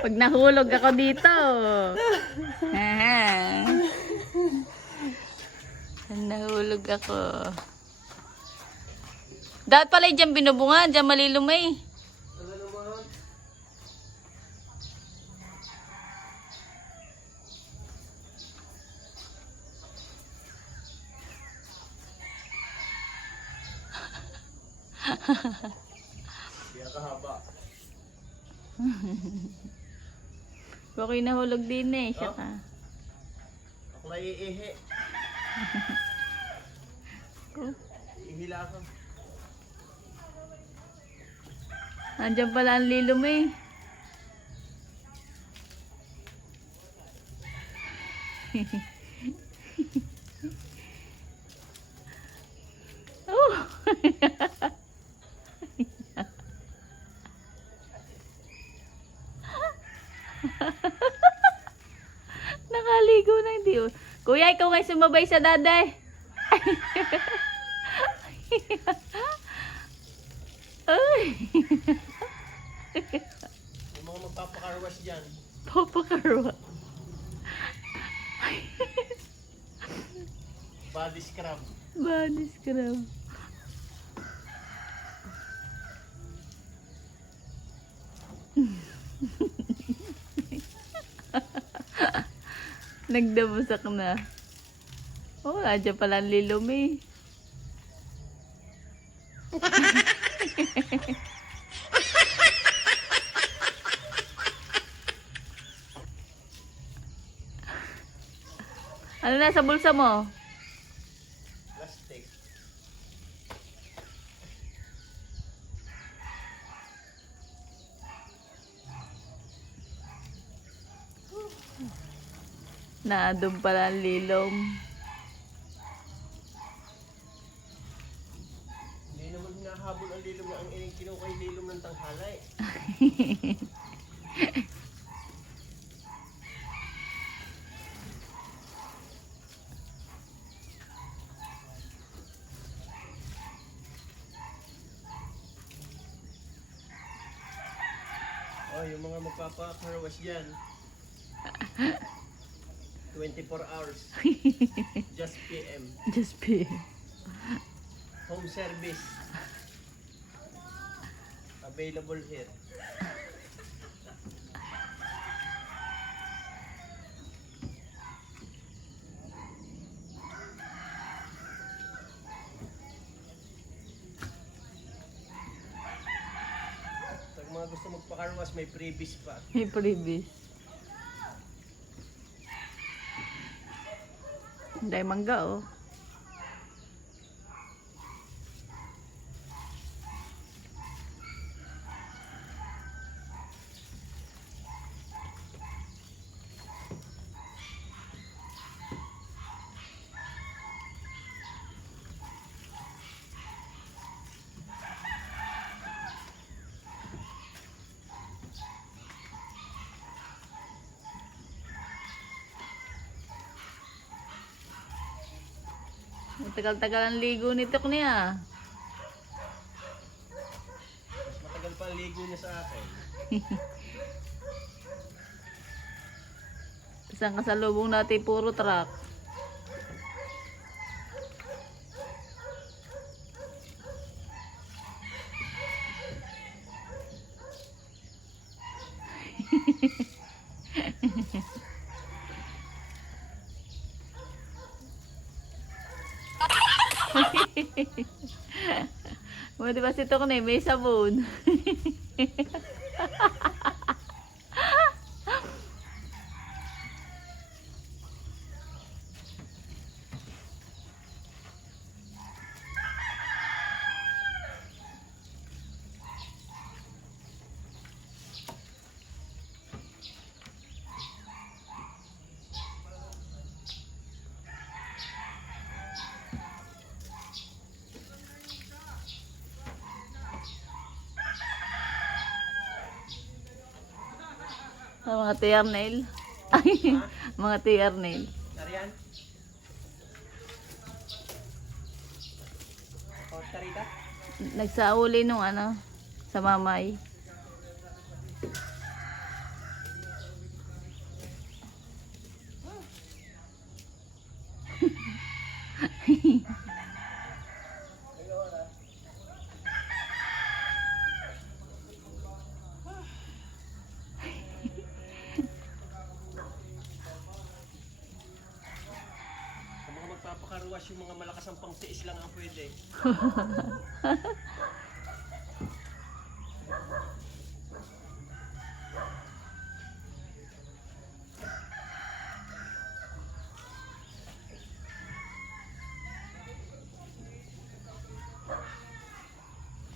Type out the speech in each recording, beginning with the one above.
Pag nahulog ako dito. Pag nahulog ako. Dapat pala dyan binubunga, dyan malilumay. Kahaba. Okay, nahulog din eh. Siya ka. Ako na iihi. Ihila ka. Andiyan pala ang lilumay. Oh! Nakaligo na hindi. Kuya, ikaw nga sumabay sa daday. Ay. Yung mga magpapakarwas dyan. Papakarwa. Body scrub. Body scrub. Nagdabusak na. Oh, adya pala ang lilumi. Ano na sa bulsa mo? Plastic. Naadong pala ang lilom. Hindi naman hinahabol ang lilom na ang kinukay lilom ng tanghalay. Oh, yung mga magpapakarwas dyan. 24 hours. Just PM. Just pee. Home service. Available here. Pag mga gusto magpakarwas, may freebies pa. May previous. Hindi mangga oh. Tagal-tagal ang ligo nito niya. Mas matagal pa ang ligo niya sa akin. Isang kasalubong natin puro truck. Mo di ba si Tok na may sabon? Mga TR nail. Ay, mga TR nail. Nariyan? Costa Rica? Nagsauli nung ano, sa mamay. mga malakas ang pangtiis lang ang pwede.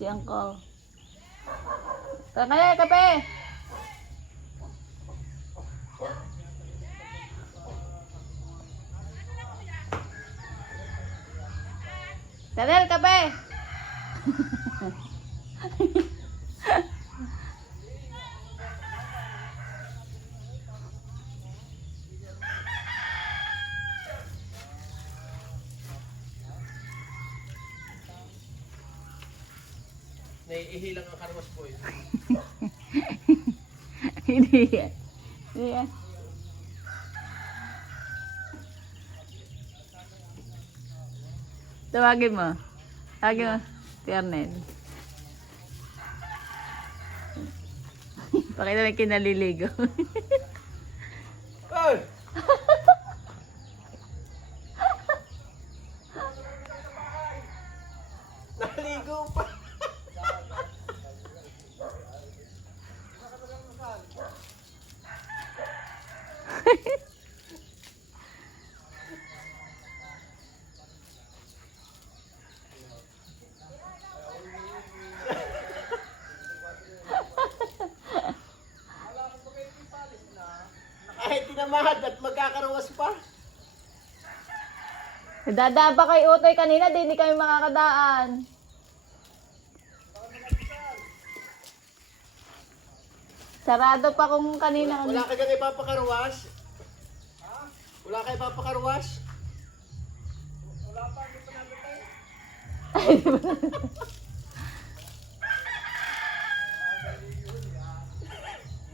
Si Uncle. Kaya, kape! Daniel, kape! Naiihilang ang karwas boy. Hindi yan. Hindi yan. Tawagin mo. Tawagin mo. Si Arnel. Pakita mo yung kinaliligo. Ay! Naligo pa! Kahit tinamahad at magkakarawas pa. Dadaan pa kay Utoy kanina, di hindi kami makakadaan. Sarado pa kung kanina. Wala ka dyan ipapakarwas? Wala ka ipapakarwas? Wala pa, hindi pa natin.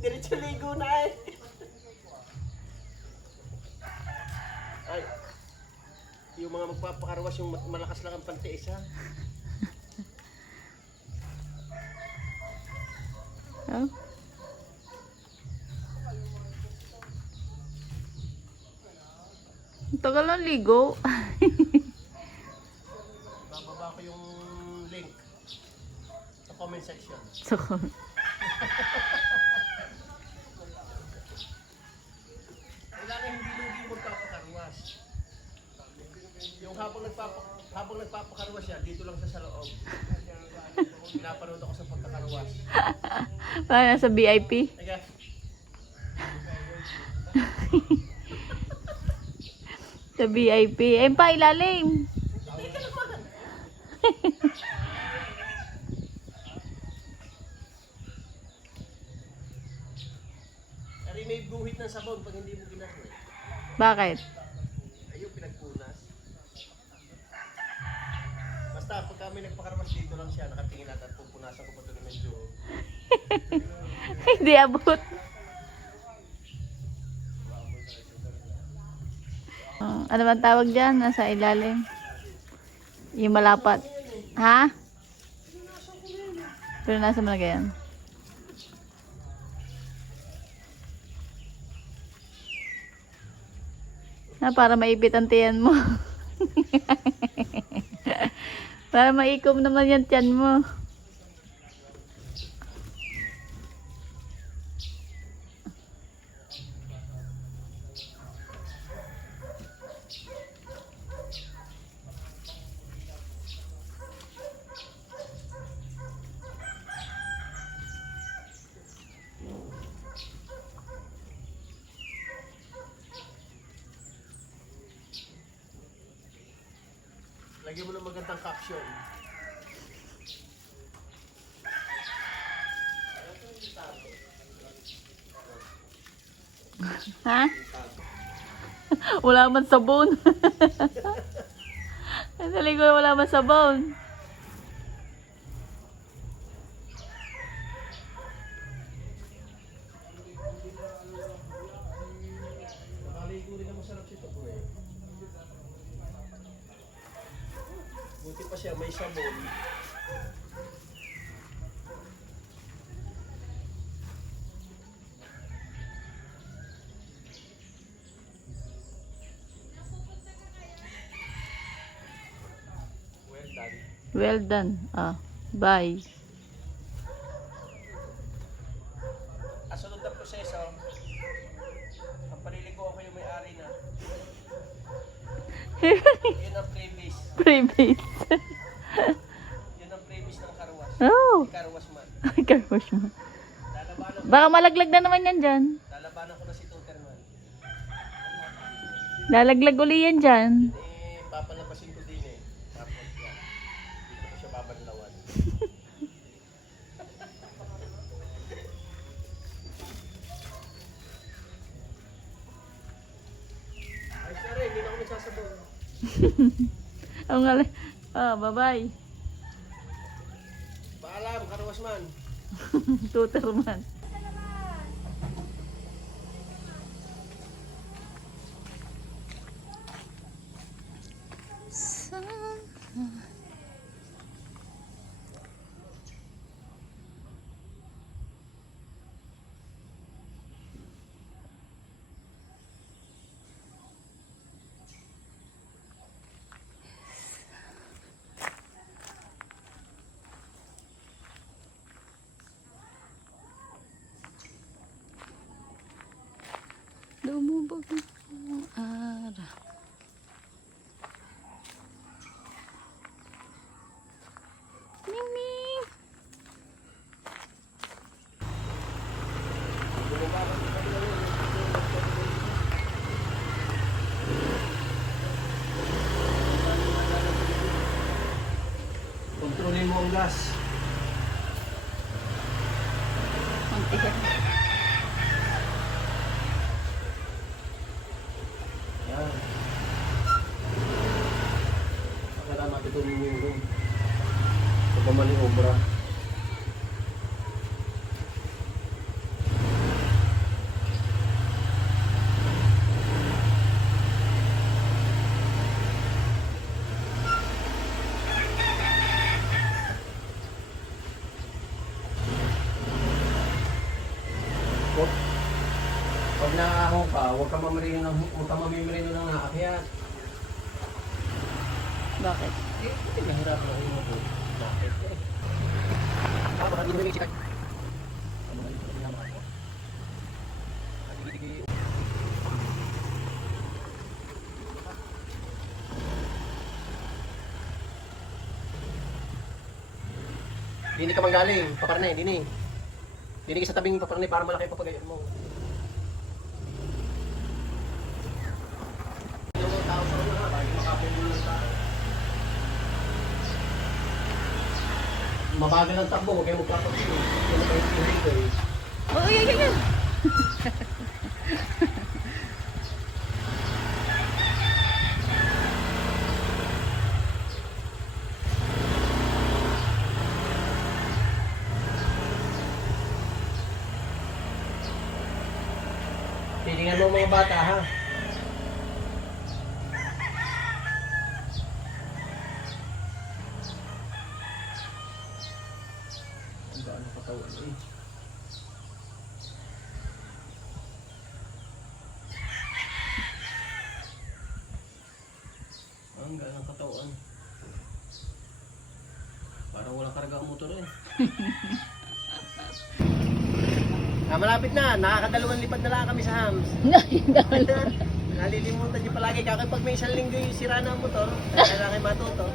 Diretso ligo na eh. Ay, yung mga magpapakarwas, yung malakas lang ang pantiis ha. Oh. Ang tagal ng ligo. Bababa ko yung link sa comment section. So, Wala na hindi magpapakarwas. Yung habang nagpapakarwas siya, dito lang siya sa loob. Pinapanood ako sa pagkakarwas. parang nasa VIP. Teka, Sa VIP. Ayun pa, ilalim. Ari may buhit ng sabon pag hindi mo ginasol. Bakit? Ayun, pinagpunas. Basta pag kami nagpakarwas dito lang siya, nakatingin natin at pupunasan ko pa ito na medyo. Hindi abot. Ano bang tawag dyan? Nasa ilalim. Yung malapat. Ha? Pero nasa malagayan. Para maipit ang tiyan mo. Para maikom naman yung tiyan mo. Lagyan mo ng magandang caption. Ha? Wala man sabon. Sa likod wala man sabon. Nakaligo rin naman sarap sito po eh. Buti pa siya, may sabon. Well done. Ah, bye. Ang sunod na proseso, ang paliligo ako yung may-ari na. Yun ang previous. Previous. Yun ang previous ng karwas. Oh. Karwas man. Car wash mo. Lalabanan ko, Baka malaglag na naman yan dyan. lalabanan ko na si Tuterman. Lalaglag uli yan dyan. Papalabasin ko din eh. Tapos yan. Dito ko siya babanlawan. Ay, sorry, hindi na ako nagsasabon. Oo nga. Ah, bye-bye. Paalam, karwas man. Tuterman. Lumubog ang araw. Mimi! Kontrolin mo ang gas. Konti ka. Yan. Kailangan matutunin mo yung room. Ito pa mali obra. Pag naaho ka, huwag kang mamimirino ng naakyat. Bakit? Eh, nahirap na yung mga bakit eh. Baka di mo yung isikat. Dini ka manggaling, paparnay, dini. Dini ka sa tabing paparnay para malaki ang papagayon mo. Yung tao sa una, lagi makapin yung tao. Mabagal ang takbo, huwag kayo magpapagpilo. Yung nakahihilig ko eh. Oh, yan. Tilingan mo ang mga bata ha. Ang gaano katawan eh. Ang gaano katawan. Parang walang karga ang motor eh. Malapit na, nakakadalawang lipad na lang kami sa Hams. Nalilimutan niyo palagi kakay pag may isang linggo yung sira na ang motor, kailangan matuto.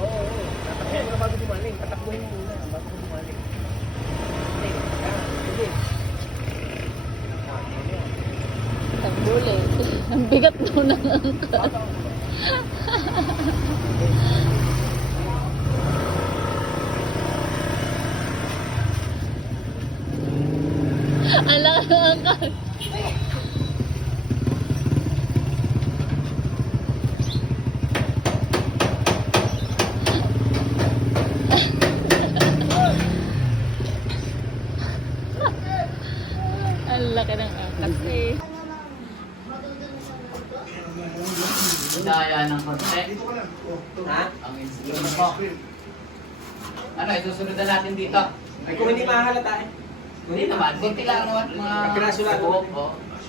Oo, tatakbuhin mo na bago dumaling. Tatakbuhin mo muna bago dumaling. Sige. Ang buli. Ang bigat mo na angkat. Ang laki ng angkat. Ang laki ng angkat eh. Daya ng konti. Ha? Ang insulin mo. Ano, isusunod na natin dito. Ay, kung hindi mahalata eh. Hindi naman, konti lang naman. Mga Piraso lang. Oo.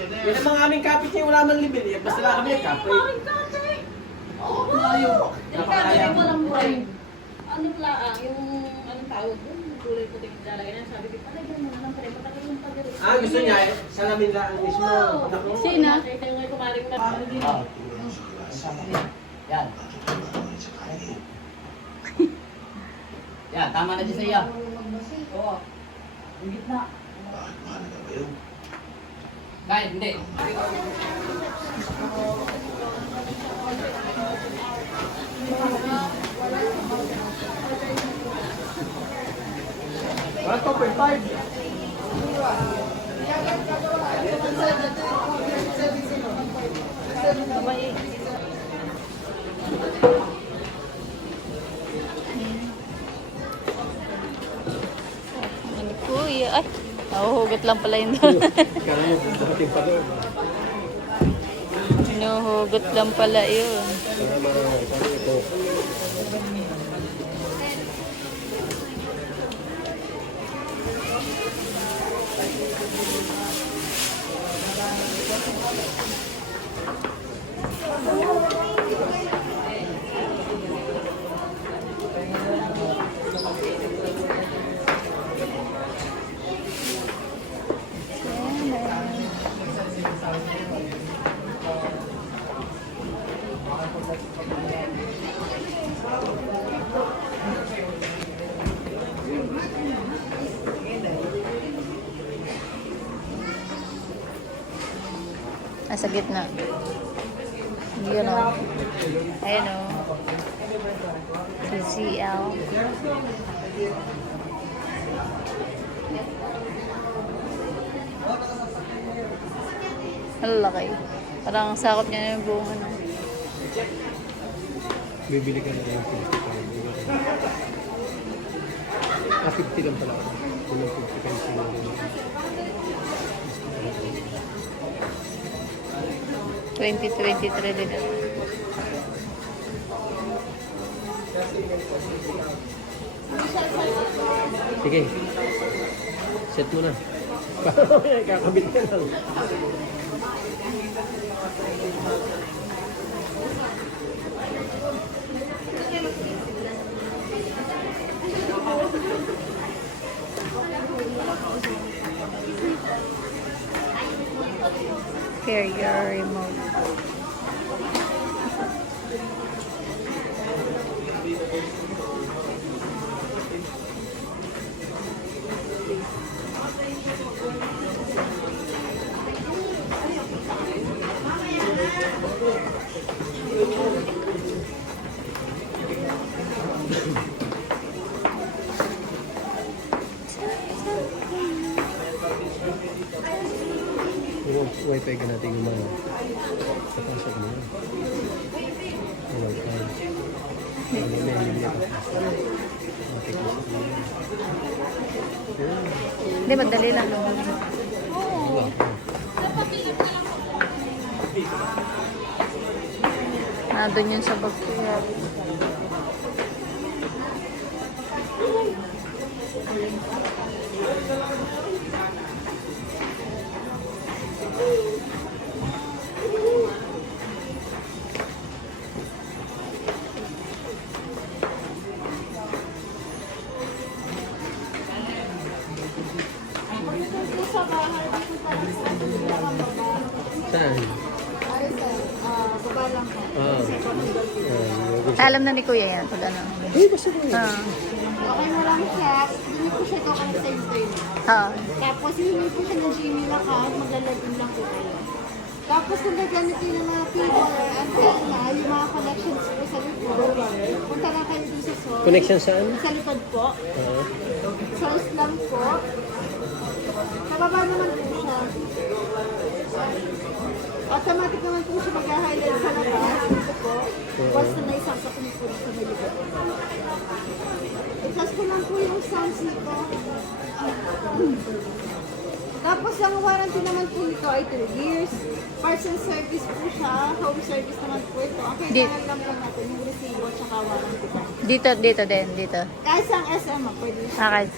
Yan ang mga aming kapit niya, wala man libil eh. Basta lang kami nagkapit. Napakaya. Ano pala, yung anong tawag doon? Kulay puti yung lalagay na. Sabi ko, palagyan mo na ng pre, matagal yung pag-iris. Gusto niya eh. Salamin lang mismo. Anak mo. Sino? Nakita yung ngayon kumaring na. Oh. Yan. Yan, tama na dyan sa iyo. Oo. Yung gitna. Kahit hindi. Wala 2.5. Ano kuya? Ay, nahuhugot lang pala yun doon. Kaya mo, dumating pa doon. Nahuhugot lang pala yun. Ito. Nasa gitna. Yun o. Ayan o. TCL. Ang laki. Parang sakop niya na yung buong ano. Bibili ka na ng 50 lang pala. Kung 50 kayo sinunod. 2023 din. Sige. Set mo na. Kakabit ka lang. Carrier remote. Yung wifi ka natin yung mga kapasok mo yun. Yung wifi. Ano na hindi ako. Matikisok mo yun. Hindi, madali lang. Wala. Nandun yun sa bag ko. Saan? Baba lang po. Alam na ni Kuya yan pag ano. Uy, basta mo yun. Okay mo lang siya. Hindi po siya ito kung sa internet. Tapos hindi po siya ng Gmail account. Maglalagin lang po kayo. Tapos kung naganito yung mga cable, antenna, yung mga connections po sa likod. Punta lang kayo dun sa source. Connection saan? Sa likod po. Oo. Source lang po. Sa baba naman po siya. Automatic naman po siya mag-highlight sa labas. Ito po. Once na naisaksak mo po sa may likod. Itas ko lang po yung sounds nito. Tapos ang warranty naman po nito ay 2 years. Parts and service po siya. Home service naman po ito. Ang kailangan lang po natin yung resibo at saka warranty po. Dito din, dito. Kahit sa SM, pwede siya. Kahit.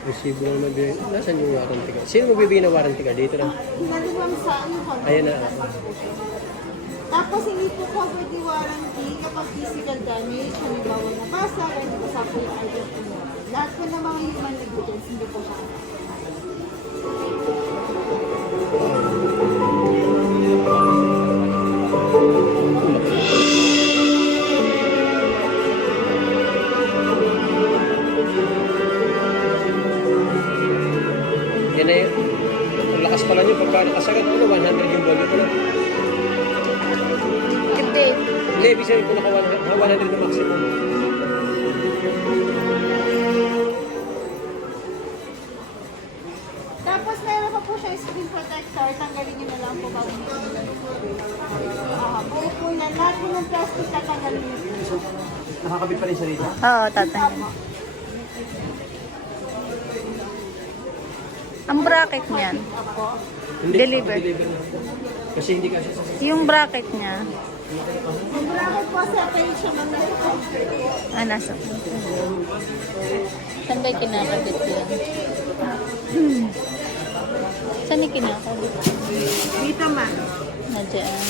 Resibo lang magbigay. Nasaan yung warranty card? Sino magbibigay ng warranty card? Dito lang. Nalibang sa ano ko. Ayan na. Tapos hindi po covered yung warranty kapag physical damage, halimbawa na basa, kaya hindi basa po yung item po. Lahat po ng mga human negligence, hindi po siya. Yan na yun. Ang lakas pala nyo pagka nakasagat. Ano, 100 yung volume. Ano? Hindi. Hindi, ibig sabihin ko naka 100 na maximum. Tapos meron pa po siya screen protector, tanggalin niyo na lang po bago niyo. Buo po yan. Lahat po ng plastic tatanggalin niyo. Nakakabit pa rin siya dito. Oo, tatay. Ang bracket niyan. Ako. Hindi, Deliver. deliver na. Kasi hindi kasi sa Yung bracket niya. Ang bracket po sa kayo siya mamaya. Nasa. Saan ba kinakabit yan? Saan yung kinakabit? Dito man. Nandiyan.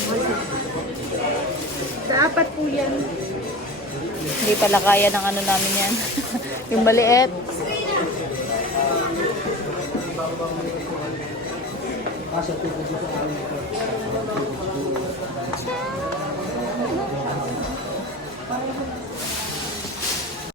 Sa apat po yan. Hindi pala kaya ng ano namin yan. Yung maliit. Asa po po sa amin.